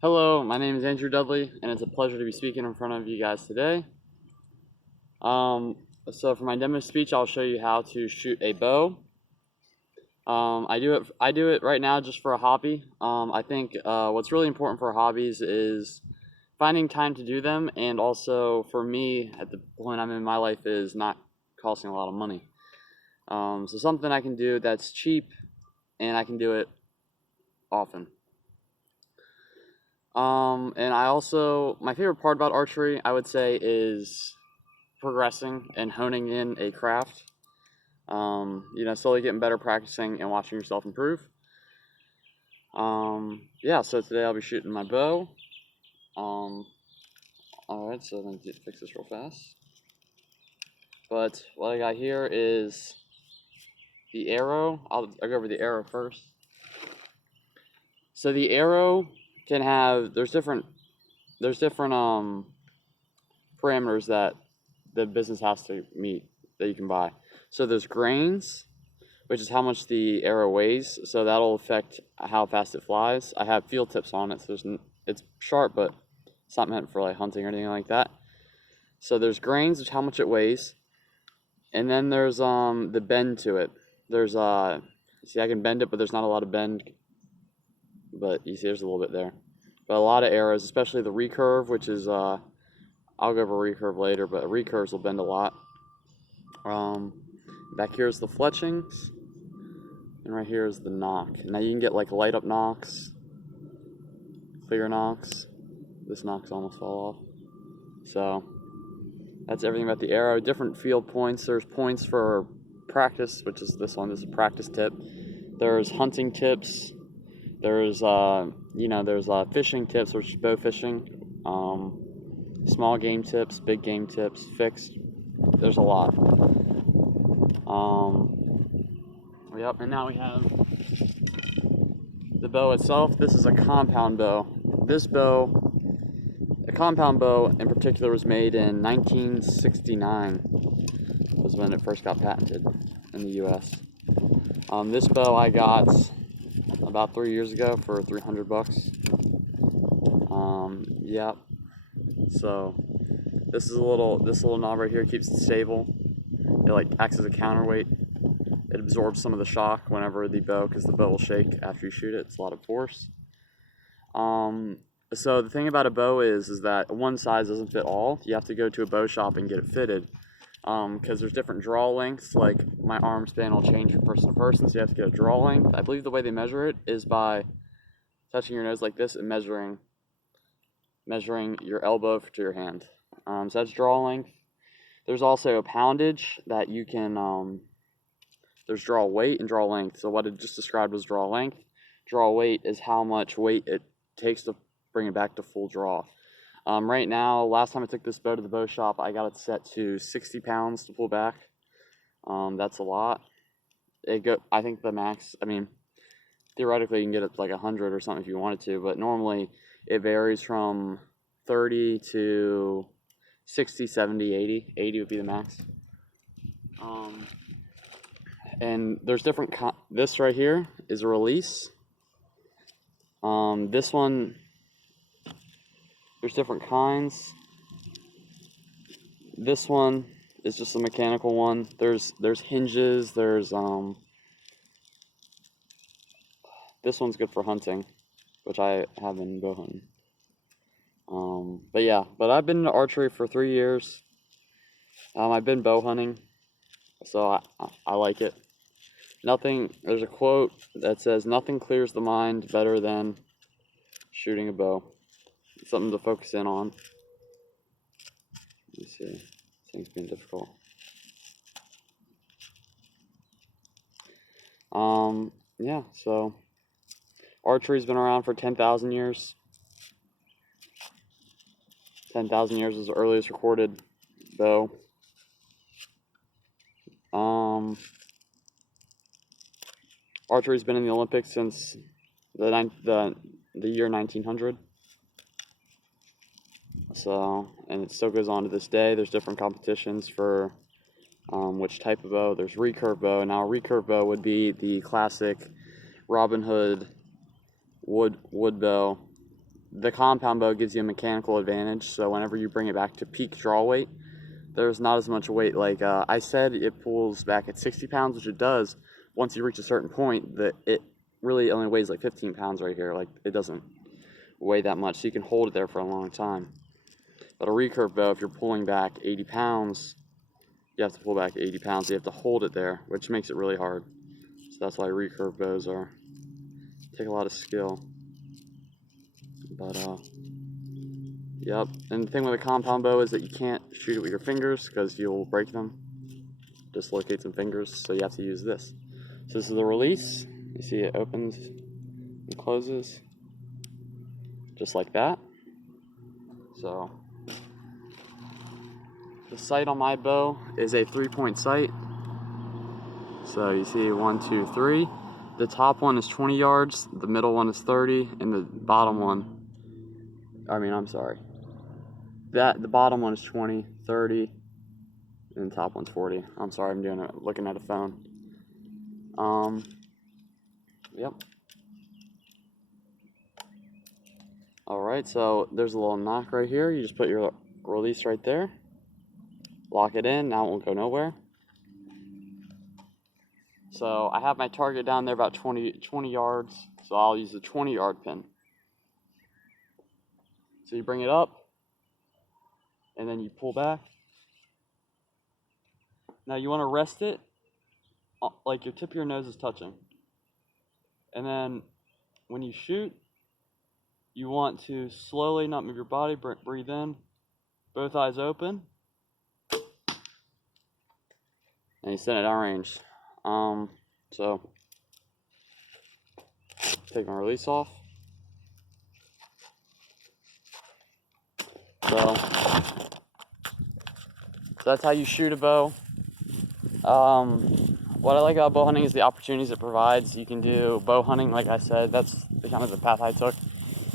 Hello, my name is Andrew Dudley, and it's a pleasure to be speaking in front of you guys today. Um, so for my demo speech, I'll show you how to shoot a bow. I do it right now just for a hobby. I think what's really important for hobbies is finding time to do them, and also for me, at the point I'm in my life, is not costing a lot of money. So something I can do that's cheap, and I can do it often. And my favorite part about archery, I would say, is progressing and honing in a craft. Slowly getting better, practicing, and watching yourself improve. Yeah, so today I'll be shooting my bow. Alright, so I'm going to fix this real fast. But what I got here is the arrow. I'll go over the arrow first. So the arrow can have, there's different parameters that the business has to meet that you can buy. So there's grains, which is how much the arrow weighs. So that'll affect how fast it flies. I have field tips on it, so it's sharp, but it's not meant for like hunting or anything like that. So there's grains, which is how much it weighs, and then there's the bend to it. There's see, I can bend it, but there's not a lot of bend. But you see, there's a little bit there. But a lot of arrows, especially the recurve, which is I'll go over recurve later, but recurves will bend a lot. Back here is the fletchings, and right here is the nock. Now you can get like light up nocks, clear nocks. This nock's almost fall off. So that's everything about the arrow. Different field points. There's points for practice, which is this one. This is a practice tip. There's hunting tips. There's fishing tips, which is bow fishing. Small game tips, big game tips, fixed. There's a lot. Yep, and now we have the bow itself. This is a compound bow. A compound bow in particular, was made in 1969, was when it first got patented in the US. This bow I got about 3 years ago for $300. Yep. So this little knob right here keeps it stable. It like acts as a counterweight. It absorbs some of the shock whenever because the bow will shake after you shoot it. It's a lot of force. So the thing about a bow is that one size doesn't fit all. You have to go to a bow shop and get it fitted. Because there's different draw lengths. Like my arm span will change from person to person, so you have to get a draw length. I believe the way they measure it is by touching your nose like this and measuring your elbow to your hand. So that's draw length. There's also a poundage that you can. There's draw weight and draw length. So what it just described was draw length. Draw weight is how much weight it takes to bring it back to full draw. Right now, last time I took this bow to the bow shop, I got it set to 60 pounds to pull back. That's a lot. I think the max, theoretically you can get it to like 100 or something if you wanted to, but normally it varies from 30 to 60, 70, 80. 80 would be the max. And there's different, this right here is a release. This one, there's different kinds. This one is just a mechanical one. There's hinges, this one's good for hunting, which I have been bow hunting. But I've been into archery for 3 years. I've been bow hunting, so I like it. There's a quote that says, "Nothing clears the mind better than shooting a bow." It's something to focus in on. Let me see. Things being difficult. Yeah, so archery's been around for 10,000 years. 10,000 years is the earliest recorded bow. Archery's been in the Olympics since the year 1900. So, and it still goes on to this day. There's different competitions for which type of bow. There's recurve bow. Now, a recurve bow would be the classic Robin Hood wood bow the compound bow gives you a mechanical advantage, so whenever you bring it back to peak draw weight, there's not as much weight. Like I said, it pulls back at 60 pounds, which it does. Once you reach a certain point, that it really only weighs like 15 pounds right here. Like, it doesn't weigh that much, so you can hold it there for a long time. But a recurve bow, if you're pulling back 80 pounds, you have to pull back 80 pounds. You have to hold it there, which makes it really hard. So that's why recurve bows take a lot of skill. But yep. And the thing with a compound bow is that you can't shoot it with your fingers because you'll break them. Dislocate some fingers, so you have to use this. So this is the release. You see it opens and closes just like that. So the sight on my bow is a 3-point sight. So you see 1, 2, 3. The top one is 20 yards, the middle one is 30, and the bottom one, the bottom one is 20, 30, and the top one's 40. I'm sorry, I'm doing it looking at a phone. Yep. Alright, so there's a little knock right here. You just put your release right there. Lock it in, now it won't go nowhere. So I have my target down there about 20 yards, so I'll use the 20-yard pin. So you bring it up, and then you pull back. Now you want to rest it like your tip of your nose is touching. And then when you shoot, you want to slowly not move your body, breathe in, both eyes open, and you send it downrange. So take my release off. So that's how you shoot a bow. What I like about bow hunting is the opportunities it provides. You can do bow hunting, like I said, that's kind of the path I took.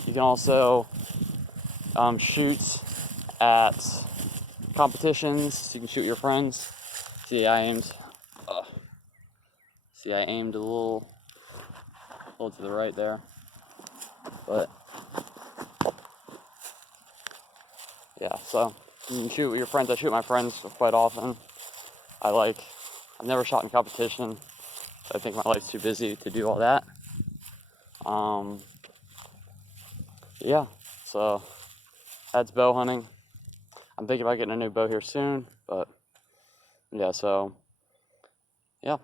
You can also shoot at competitions. You can shoot your friends. See, I aimed a little to the right there, but yeah, so you can shoot with your friends. I shoot with my friends quite often. I've never shot in competition. I think my life's too busy to do all that. Yeah, so that's bow hunting. I'm thinking about getting a new bow here soon, but yeah, so yeah,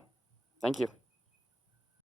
thank you.